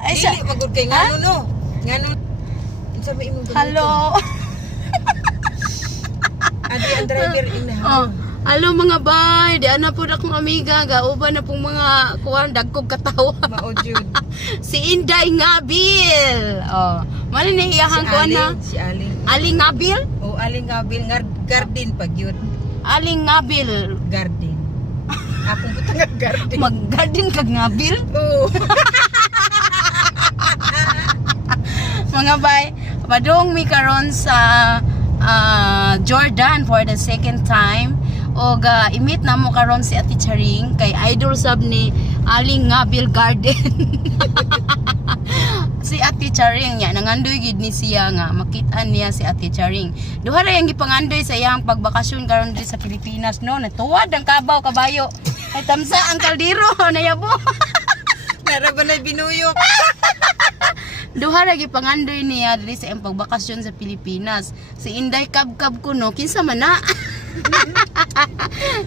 Ay, Dili magud kay ngano no. Ngano sabi mo Hello. Adi ang driver ina. Oh, hello mga bay. Di ana po akong amiga. Gauban na pong mga kuwan dagkog katawa. Mao jud. Si Inday Ngabil. Oh, mali na iyahang kuwan na. Si Aling. Aling Ngabil? O Aling Ngabil garden pag yun. Aling Ngabil. Garden. Akong butang garden. Mag-garden kag Ngabil? Oo. Mga bay, padong mi karon sa Jordan for the second time. O imit na mo karon si Ate Charing kay idol sab ni Aling Ngabil Garden. Si Ate Charing nya nangandoy gid ni siya nga makit-an niya si Ate Charing. Duha ra yang gipangandoy sa iyang pagbakasyon karon diri sa Pilipinas no. Natuwad ang kabaw kabayo. Ay tamsa ang kaldero nayabo. Nara ba na binuyok? Duha ra gipangandoy niya diri sa iyang pagbakasyon sa Pilipinas. Si Inday Kabkab kuno kinsa man na.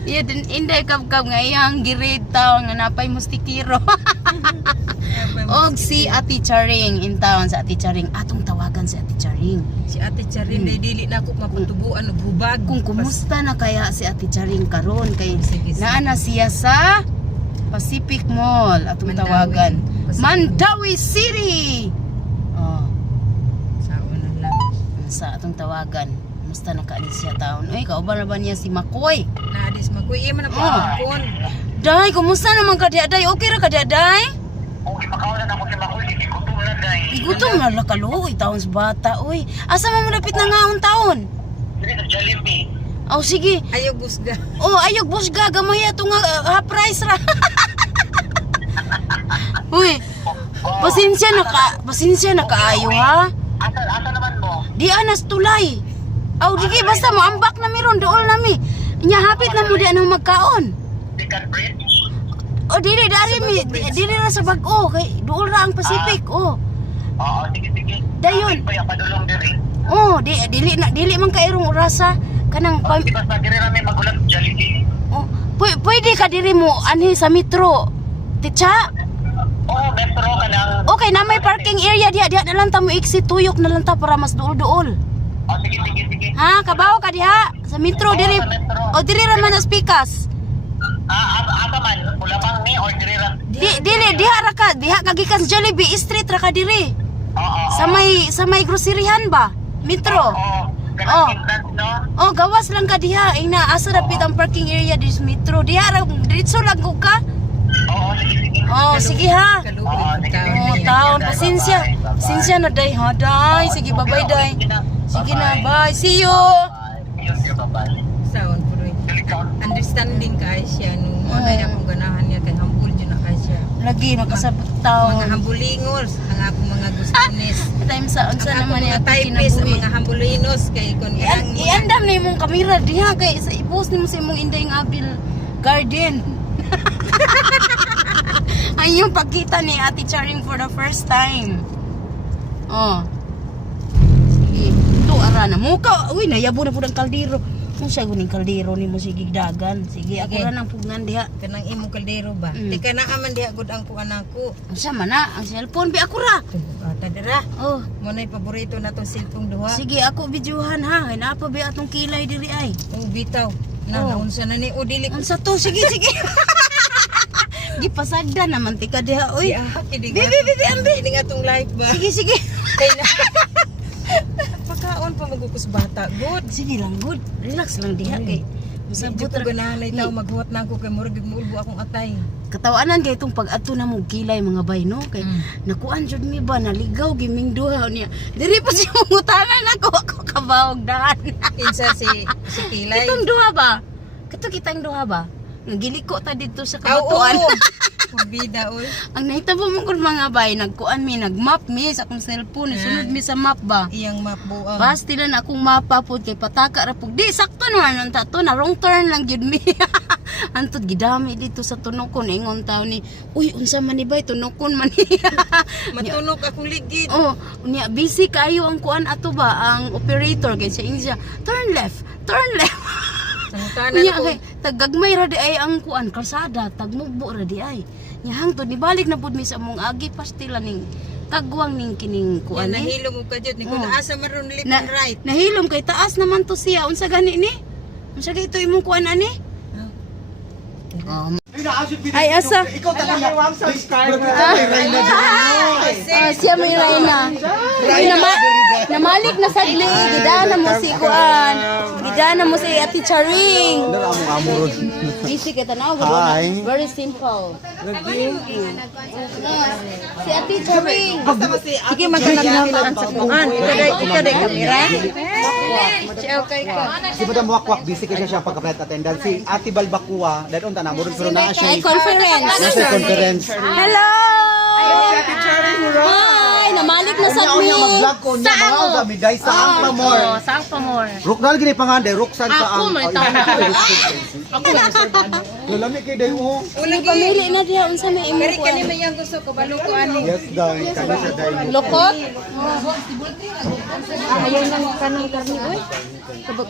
Iya din Inday Kabkab nga iyang giread taw nga napay mustikiro. Og si Ate Charing in town sa Ate Charing atong tawagan si Ate Charing. Si Ate Charing dili na ako maputubuan og hubag. Kung kumusta na kaya si Ate Charing karon kay Sige. naa na siya sa Pacific Mall atong Mandawi. tawagan. Pacific. Mandawi City. Oh, Sa una lang. sa atong tawagan. Kumusta na kaani siya taon? Ay, kauban na ba niya si Makoy? Naadis makuy man ako Oh. kon. Day, kumusta naman ka Day? Okay ra ka Day? Okay, makawalan ako si Makoy, hindi ko na dahil. Igutom na lakaluoy taon sa bata. Uy, asa man mo dapit na ngaon taon? Hindi sa Jollibee. Oh, sige. Ayaw busga. Oh, ayog boss ga gamay ato nga half price ra. Uy, pasensya na kaayo ha. Asa naman mo? Di anas tulay. Aw digi basta mo ambak na miron dool nami. Nya hapit na mo di ano magkaon. Pican Bridge? O dili dili ra sa bag-o kay dool ra ang Pacific. Oh. Oo, sige. Dayon. Bakit ba yung padulong diri? Oh, dili man kairong orasa kanang Di ba sa diri rami magulang Jollibee? oh, pwede ka diri mo anhi sa metro. Ticha. Oo, metro ka lang. Okay na may parking area diha na lang ta mo exit tuyok na lang ta para mas duol-duol. Oo, sige. Ha, kabaw ka diha sa metro diri. sa metro. O diri ra man sa Pikas. Asa man, ulamang ni or diri lang? Dili diha ka gikan sa Jollibee Street ra ka diri. Oo. Sa may groceryhan ba? Metro. Oo. Oh. Ganang entrance, no? Oh, gawas lang ka diha. Ina asa dapit ang parking area di sa metro. Diha ra diretso lang ko ka. Oo, sige. Oh, sige ha. Kalugod Oo, ang sige. taon. Oh, taon pasensya. Pasensya na day ha, day. Sige, bye-bye day. Sige na, bye. See you. Bye-bye. Saon puroy. Understanding ka siya no. Ano akong ganahan niya kay hambul jud na kay siya. Lagi makasabot Mga taon. hambulingos ang akong mga gustones. Time sa unsa Ang naman akong ni mga ate typist, ang kinabuhi. mga hambulinos kay kon ilang Iandam na imong kamera diha kay sa i-post nimo sa imong Inday Ngabil Garden. Ay yung pagkita ni Ate Charing for the first time. Oh. Sige. Ito ara na muka. Uy, nayabo na pud ang kaldero. Kung siya guning kaldero nimo sige dagan. Sige, ako Sige. ra nang pugnan diha. kanang imong kaldero ba. Teka na aman diha gud ang kuan ako. Unsa man na ang cellphone bi ako ra. Tadira. Oh. Mo nay paborito na tong cellphone duha. Sige, ako videohan ha. Kay napa bi atong kilay diri ay. Oh, bitaw. Na Oh. naunsa na ni o dili ko. Unsa to? Sige. Gipasagda naman tika diha. Uy. Bibi Bibi, ambi. Ini nga tong live ba. Sige. Kay na. Pagkaon pa magukus bata. Good. Sige lang, good. Relax lang diha kay. Masabot Masabot ra ra. ganahan taw maghuwat na ako kay murag mulbo akong atay. Katawanan kay itong pag-adto na mo kilay mga bay no kay nakuan jud mi ba naligaw giming duha niya. Diri pa siya mangutanan ako kabawog daan. Kinsa si Kilay. Itong duha ba? Kato kitang duha ba? Nagiliko ta dito sa Ah, oo. kabatuan. Bida oy. Ang nahitabo mo kun mga bay nagkuan mi nagmap mi sa akong cellphone sunod mi sa map ba. Iyang mapuang. Bas tila na akong mapa pud kay pataka ra pug di sakto naman ang tato na wrong turn lang gyud mi. Antod gidami dito sa tunokon ingon taw ni uy unsa man ni bay tunokon man ni. Matunok akong ligid. Oh, unya busy kayo ang kuan ato ba ang operator kay sa India. Turn left. Sangutanan Unya ko. kay tagagmay ra di ay ang kuan kalsada tagmugbo ra di ay. Nya hangtod ni balik na pud mi sa among agi pastila ning kagwang ning kining Yan, kuan ni. nahilom mo ka dyan. Ni kung Oh. asa maroon left Na, and right. nahilom kay taas naman to siya. Unsa gani ni? Unsa gani ito imong kuan ani? Ay asa? Ikaw talaga ang subscriber. Siya may Reyna. Namalik na sagli. Gidana mo si kuan. Gidana mo si Ate Charing. Easy ka tanaw. Hi. Very simple. Si Ate Charing. Sige, magkanagnahan sa kuhan. Ikaw day kamera. Ciao kay ko. Si Madam Wakwak, busy kasi siya pagka-flight attendant. Si Ate Balbakua, dahil unta na mo pero na siya. Ay, conference. Nasa conference. Hello! Hi! Namalik na Kanya sagli. unya mag-vlog ko niya mga ugami dahil sa ang pamor. Sang pamor. Ruknal gini panganday, Ruksan sa ang. may Lalami kay day mo. Ulang Pamili na diya unsa may imong Kani kuan. may yang gusto ko balo ko ani. Yes, day. Kanya siya day. Lokot? Ayaw nang kanang karni oy.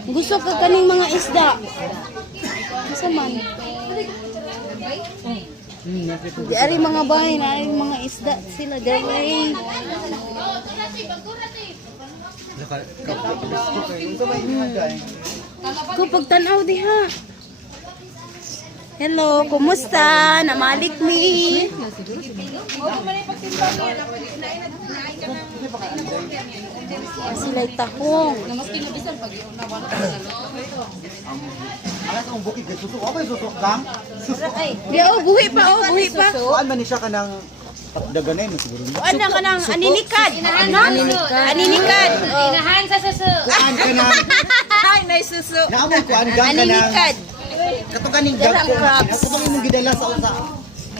Gusto ka kaning mga isda. Asa man? Di ari mga bahay na ari mga isda sila dali. Kapag tanaw diha. Hello, kumusta? Namalik mi. Sila'y tahong. Alas ang bukid kay susuk. Okay, susuk kang. Di, oh, buhi pa, oh, buhi pa. Kuan man ni siya kanang daganay mo siguro. Ano ka nang aninikad? Aninikad. Oh. Kuan kanang Ay, nay suso. naamon kuan gang kanang Aninikad. katuganing gagko. Katong imong gidala sa usa.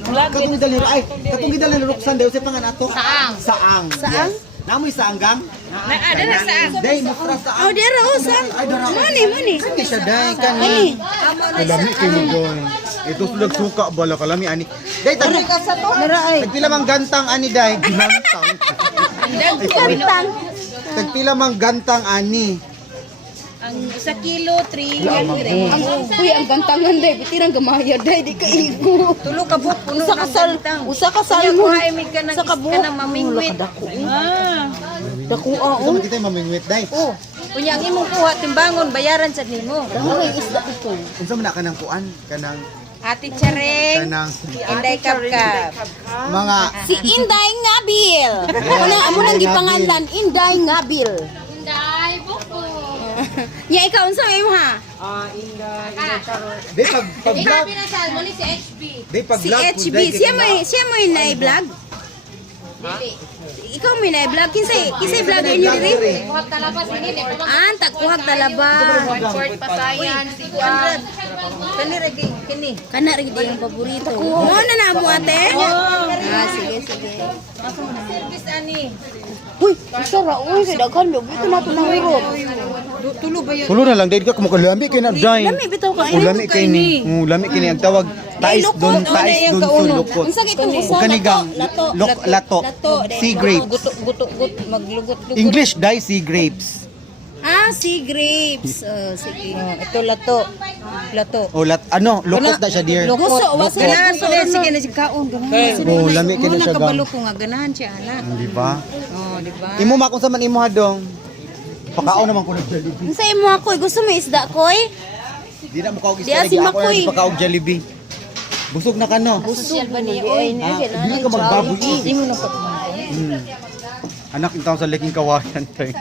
Katong gidala ay katong gidala ni Roxanne daw sa panganato. Saang. Saang? Namoy saang gang? Ada na saan? Day mukra saang. Oh, dira, oh, sang. Ay dara. Mani. Kani siya day kani. Ani. Kalami kay mo doy. Ito sulag suka bala kalami ani. Day tag Dira ay. tagpila mang gantang ani day. Gantang. Kantang. Tagpila mang gantang ani. Ang 1 kilo 3 Uy, ang gantangan day, bitirang gamaya day, di ka igo. Tulo ka buhok puno Usa ka sal, usa ka salmon. Kuha imig ka ng Usa ka is ka buhok. ng mamingwit. Dako. Ah. Dako ah, Unsa oh. man kita mamingwit day? Oh, kunya ang imong kuha timbangon bayaran sa nimo. Dako kay isda ito. Unsa man na kanang kuan kanang Ati Chareng, kanang Inday Kapkap. mga Si Inday Ngabil. Amo nang gipanganlan Inday Ngabil. Inday buko. Nya ikaw unsa may mo ha? day pag vlog. Day pag Si vlog HB. Siya mo na vlog. Ikaw may na vlog kinsay vlogger niyo diri? Tagkuhag talaba. Kani ra kini. Kana rin din yung paborito. Mo na mo ate? Sige. Service ani. Uy, isa ra uy kay daghan log ito na tunahurot. Tulo ba yun? Tulo na lang day ka mo lami kay na day. Lami bitaw ka Lami kay ni. Lami kay ni ang tawag tais don sulukot. Unsa kitong usa Kanigang lato. Sea grapes. Gutok maglugot. English day sea grapes. sea grapes. Sige. Ito lato. O lokot na siya dear. Gusto wasa Ganahan gusto ko na sige na si kaon. Oh, lami kay na siya gang. Nakabalo ko nga ganahan siya ana. Di ba? Oh, di ba? Imo ma kung sa man imo hadong. Pakaon naman ko ng Jollibee. Unsa imo ako gusto mo isda koy? Di na mo kaog Di asi isda ako makoy. na pakaog Jollibee. Busog na ka no. Social ba niya oy Dili ka magbaboy. Di mo na ko. Anak itaw sa liking kawayan tay.